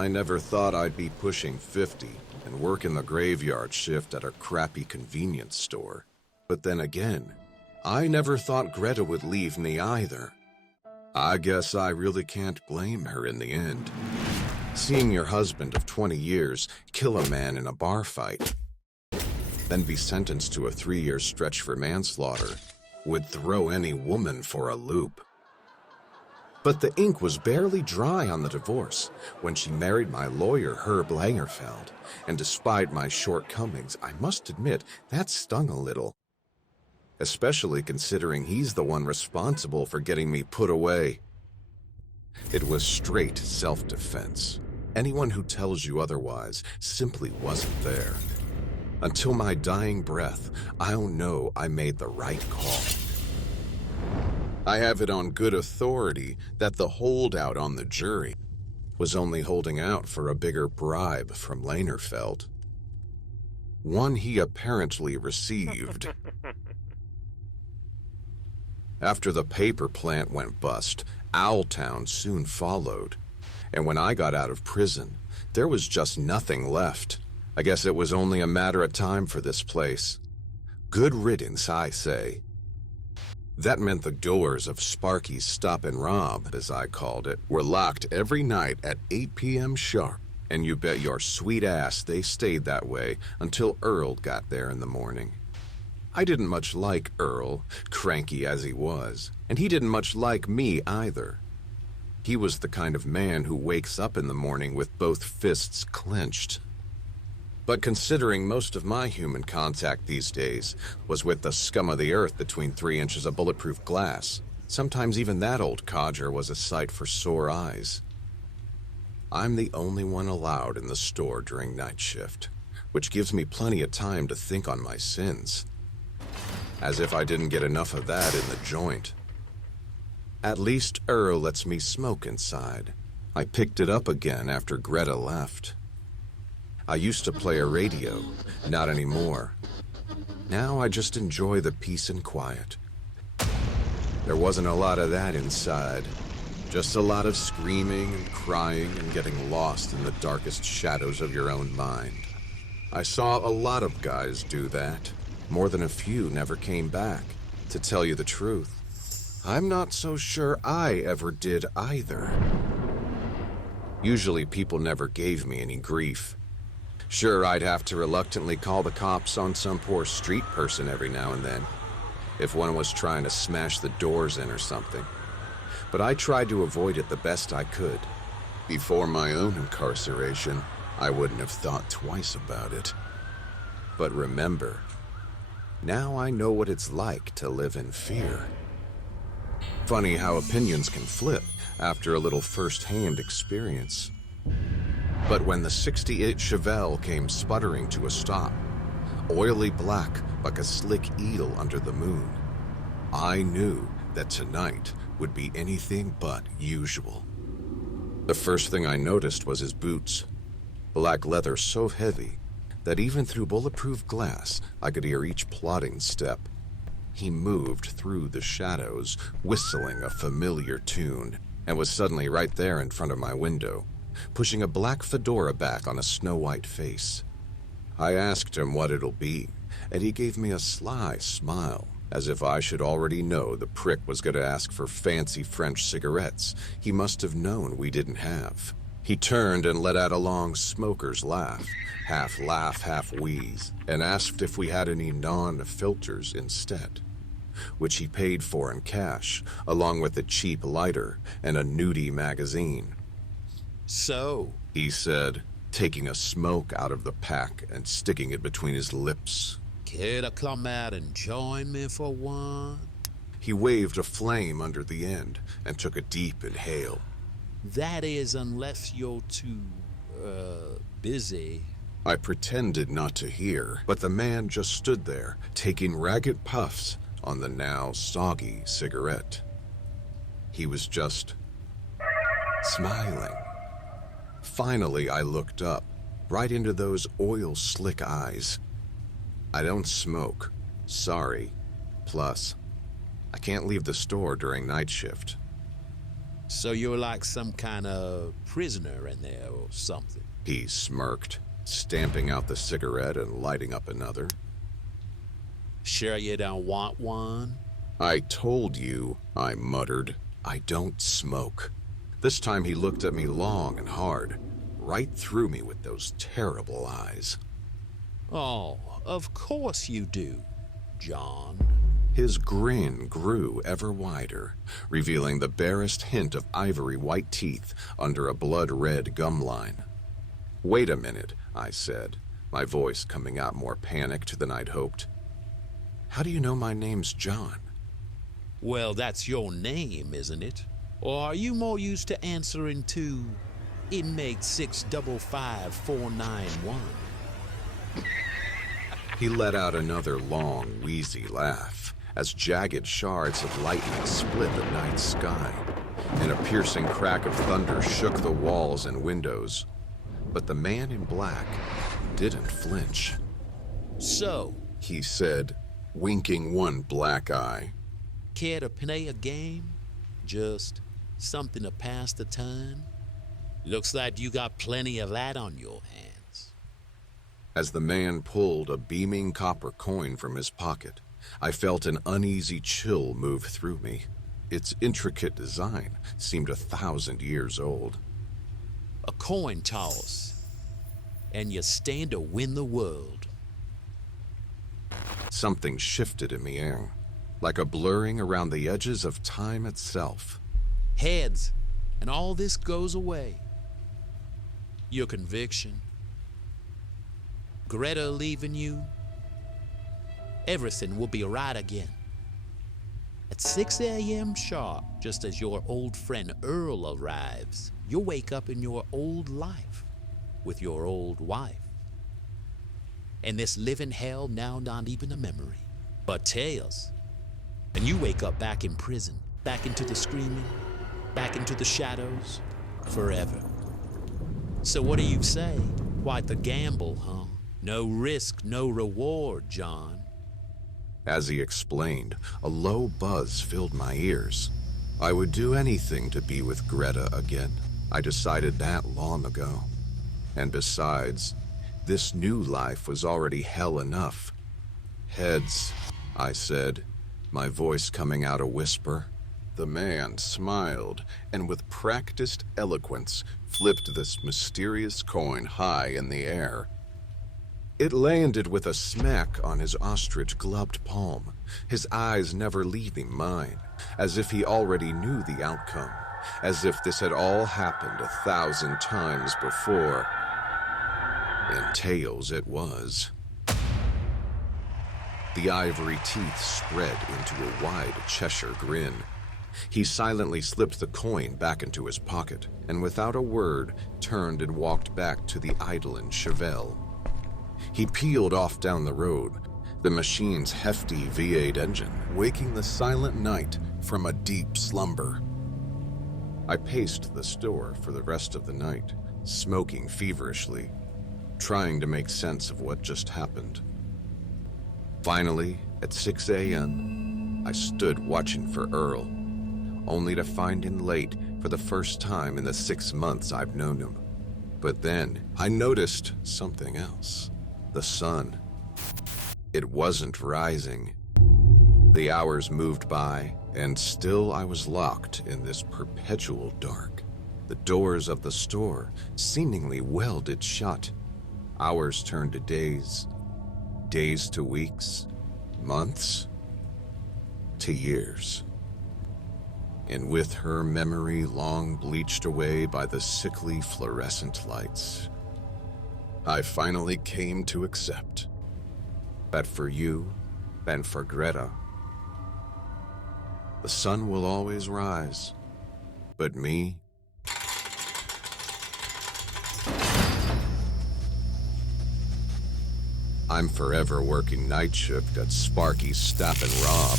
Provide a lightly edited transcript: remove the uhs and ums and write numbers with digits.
I never thought I'd be pushing 50 and work in the graveyard shift at a crappy convenience store. But then again, I never thought Greta would leave me either. I guess I really can't blame her in the end. Seeing your husband of 20 years kill a man in a bar fight, then be sentenced to a 3-year stretch for manslaughter, would throw any woman for a loop. But the ink was barely dry on the divorce when she married my lawyer, Herb Langerfeld, and despite my shortcomings, I must admit that stung a little. Especially considering he's the one responsible for getting me put away. It was straight self-defense. Anyone who tells you otherwise simply wasn't there. Until my dying breath, I'll know I made the right call. I have it on good authority that the holdout on the jury was only holding out for a bigger bribe from Langerfeld. One he apparently received. After the paper plant went bust, Owltown soon followed. And when I got out of prison, there was just nothing left. I guess it was only a matter of time for this place. Good riddance, I say. That meant the doors of Sparky's Stop and Rob, as I called it, were locked every night at 8 p.m. sharp, and you bet your sweet ass they stayed that way until Earl got there in the morning. I didn't much like Earl, cranky as he was, and he didn't much like me either. He was the kind of man who wakes up in the morning with both fists clenched. But considering most of my human contact these days was with the scum of the earth between 3 inches of bulletproof glass, sometimes even that old codger was a sight for sore eyes. I'm the only one allowed in the store during night shift, which gives me plenty of time to think on my sins. As if I didn't get enough of that in the joint. At least Earl lets me smoke inside. I picked it up again after Greta left. I used to play a radio, not anymore. Now I just enjoy the peace and quiet. There wasn't a lot of that inside. Just a lot of screaming and crying and getting lost in the darkest shadows of your own mind. I saw a lot of guys do that. More than a few never came back. To tell you the truth, I'm not so sure I ever did either. Usually people never gave me any grief. Sure, I'd have to reluctantly call the cops on some poor street person every now and then, if one was trying to smash the doors in or something. But I tried to avoid it the best I could. Before my own incarceration, I wouldn't have thought twice about it. But remember, now I know what it's like to live in fear. Funny how opinions can flip after a little first-hand experience. But when the '68 Chevelle came sputtering to a stop, oily black like a slick eel under the moon, I knew that tonight would be anything but usual. The first thing I noticed was his boots. Black leather so heavy that even through bulletproof glass, I could hear each plodding step. He moved through the shadows, whistling a familiar tune, and was suddenly right there in front of my window, pushing a black fedora back on a snow-white face. I asked him what it'll be, and he gave me a sly smile, as if I should already know the prick was going to ask for fancy French cigarettes he must have known we didn't have. He turned and let out a long smoker's laugh, half wheeze, and asked if we had any non-filters instead, which he paid for in cash, along with a cheap lighter and a nudie magazine. So, he said, taking a smoke out of the pack and sticking it between his lips. Care to come out and join me for one? He waved a flame under the end and took a deep inhale. That is, unless you're too, busy. I pretended not to hear, but the man just stood there, taking ragged puffs on the now soggy cigarette. He was just smiling. Finally, I looked up, right into those oil-slick eyes. I don't smoke. Sorry. Plus, I can't leave the store during night shift. So you're like some kind of prisoner in there or something. He smirked, stamping out the cigarette and lighting up another. Sure you don't want one? I told you, I muttered. I don't smoke. This time he looked at me long and hard, right through me with those terrible eyes. Oh, of course you do, John. His grin grew ever wider, revealing the barest hint of ivory white teeth under a blood-red gum line. Wait a minute, I said, my voice coming out more panicked than I'd hoped. How do you know my name's John? Well, that's your name, isn't it? Or are you more used to answering to inmate 655491? He let out another long, wheezy laugh as jagged shards of lightning split the night sky, and a piercing crack of thunder shook the walls and windows. But the man in black didn't flinch. So, He said, winking one black eye. care to play a game? Just something to pass the time? Looks like you got plenty of that on your hands. As the man pulled a beaming copper coin from his pocket, I felt an uneasy chill move through me. Its intricate design seemed 1,000 years old. A coin toss, and you stand to win the world. Something shifted in the air, like a blurring around the edges of time itself. Heads, and all this goes away. Your conviction, Greta leaving you, everything will be right again. At 6 a.m. sharp, just as your old friend Earl arrives, you'll wake up in your old life with your old wife. And this living hell now not even a memory, but tales. And you wake up back in prison, back into the screaming, back into the shadows, forever. So what do you say? Quite the gamble, huh? No risk, no reward, John. As he explained, a low buzz filled my ears. I would do anything to be with Greta again. I decided that long ago. And besides, this new life was already hell enough. Heads, I said, my voice coming out a whisper. The man smiled and with practiced eloquence flipped this mysterious coin high in the air. It landed with a smack on his ostrich-gloved palm, his eyes never leaving mine, as if he already knew the outcome, as if this had all happened 1,000 times before. In tales it was. The ivory teeth spread into a wide Cheshire grin. He silently slipped the coin back into his pocket, and without a word, turned and walked back to the idling Chevelle. He peeled off down the road, the machine's hefty V8 engine waking the silent night from a deep slumber. I paced the store for the rest of the night, smoking feverishly, trying to make sense of what just happened. Finally, at 6 a.m., I stood watching for Earl, only to find him late for the first time in the 6 months I've known him. But then I noticed something else. The sun. It wasn't rising. The hours moved by, and still I was locked in this perpetual dark. The doors of the store seemingly welded shut. Hours turned to days, days to weeks, months to years. And with her memory long bleached away by the sickly fluorescent lights, I finally came to accept that for you and for Greta, the sun will always rise, but me, I'm forever working night shift at Sparky's Stap and Rob.